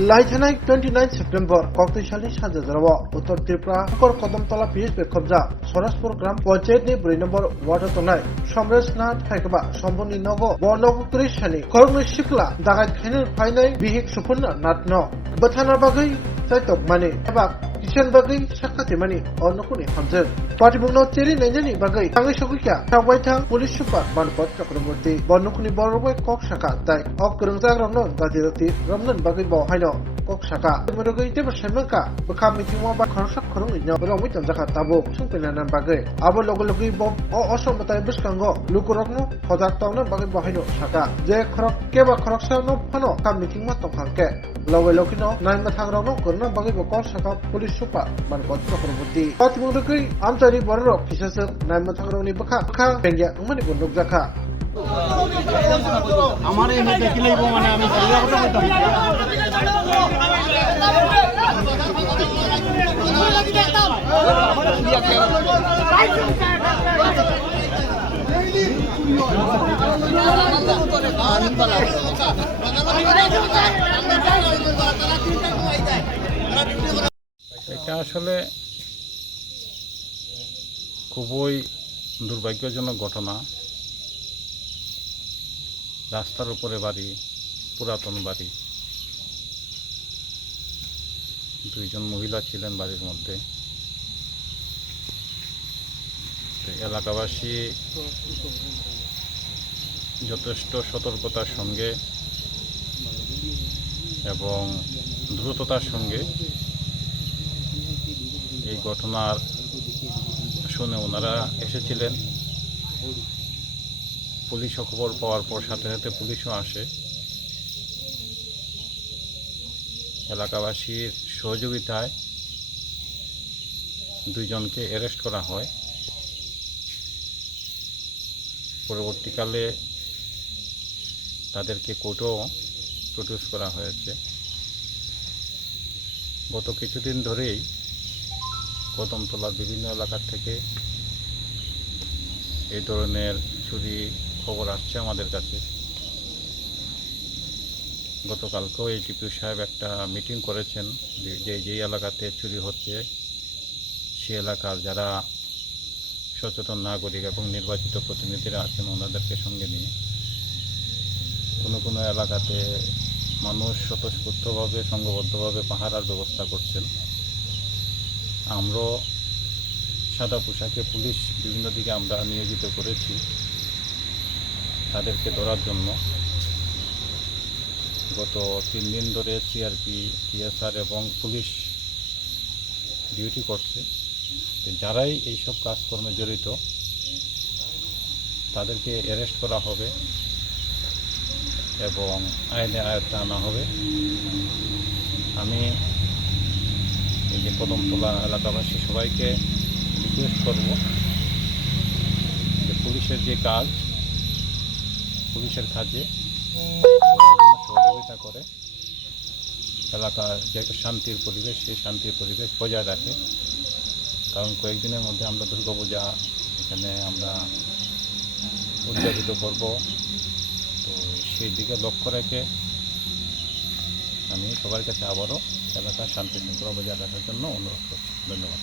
लाइथानाय 29 September कक्तिशालनि सानजाजेराव उत्तर त्रिपुरा कदमतला पिएचपि खबजा सरासपुर ग्राम पंचायतनि 4 number वार्डआव थानाय समरेशनाथ फाइकबा सम्पनि नगो बर्नगुरि सानि खरंनि सिख्ला दागाय खायनो फायनाय बिहिक सुफुनना नाथनो बथाना बागै जायतक माने एबा किसान बागै साखाथि माने अनकुनि हामजों पार्टीमुंनाव चेरि नायनायनि बागै थाङै सगैया थावबायथा पुलिस सुपार मानपत चक्रवर्ती बर्नकुनि बरबाय कक शाखा ताय अक गोरोंजाग रमन गादिरति रमनन बागै बावहायनो कक शाखा मरगै तेब सेमका बखा मिथिंवा बा खरsak खरं इनो रमि तमजाखा ताबो सुंपेनानान बागै आबो लगे लगे ब असमताय बिस्कांगो लुकुरकनो हजाक तावनो बागै बावहायनो शाखा जे खरक केबा खरकसानो फनो का मिथिंमा तंखांके लगे लगिनो नाइमा थांग्रावनो गोरना बागै बकल शाखा पुलिस सुपार मानपत चक्रवर्ती पार्टीमुंगै आमचारि बररक किसासक नाइमा थांग्रावनि बखा बेंगिया उमनि बन्दक जाखा আমার এই দেখি লাইব মানে আমি জায়গা কথা এটা আসলে খুবই দুর্ভাগ্যজনক ঘটনা। রাস্তার উপরে বাড়ি, পুরাতন বাড়ি, দুইজন মহিলা ছিলেন বাড়ির মধ্যে। এলাকাবাসী যথেষ্ট সতর্কতার সঙ্গে এবং দ্রুততার সঙ্গে এই ঘটনার শুনে ওনারা এসেছিলেন। পুলিশও খবর পাওয়ার পর সাথে সাথে পুলিশও আসে। এলাকাবাসীর সহযোগিতায় দুইজনকে অ্যারেস্ট করা হয়। পরবর্তীকালে তাদেরকে কোর্টেও প্রডিউস করা হয়েছে। গত কিছুদিন ধরেই কদমতলার বিভিন্ন এলাকা থেকে এই ধরনের চুরি খবর আসছে আমাদের কাছে। গতকালকেও এই টিপু সাহেব একটা মিটিং করেছেন যে যেই এলাকাতে চুরি হচ্ছে সে এলাকার যারা সচেতন নাগরিক এবং নির্বাচিত প্রতিনিধিরা আছেন ওনাদেরকে সঙ্গে নিয়ে কোনো এলাকাতে মানুষ স্বতঃস্ফূর্তভাবে সংঘবদ্ধভাবে পাহারার ব্যবস্থা করছেন। আমরাও সাদা পোশাকে পুলিশ বিভিন্ন দিকে আমরা নিয়োজিত করেছি তাদেরকে ধরার জন্য। গত 3 দিন ধরে সিআরপি, টিএসআর এবং পুলিশ ডিউটি করছে। যারাই এইসব কাজকর্মে জড়িত তাদেরকে অ্যারেস্ট করা হবে এবং আইনে আয়ত্তে আনা হবে। আমি এই যে কদমতলা এলাকাবাসী সবাইকে রিকোয়েস্ট করব যে পুলিশের যে কাজ, পুলিশের কাজে সহযোগিতা করে এলাকার যে একটা শান্তির পরিবেশ সেই শান্তির পরিবেশ বজায় রাখে। কারণ কয়েকদিনের মধ্যে আমরা দুর্গাপূজা এখানে আমরা উদযাপিত করব। তো সেই দিকে লক্ষ্য রেখে আমি সবার কাছে আবারও এলাকার শান্তি শৃঙ্খলা বজায় রাখার জন্য অনুরোধ করছি। ধন্যবাদ।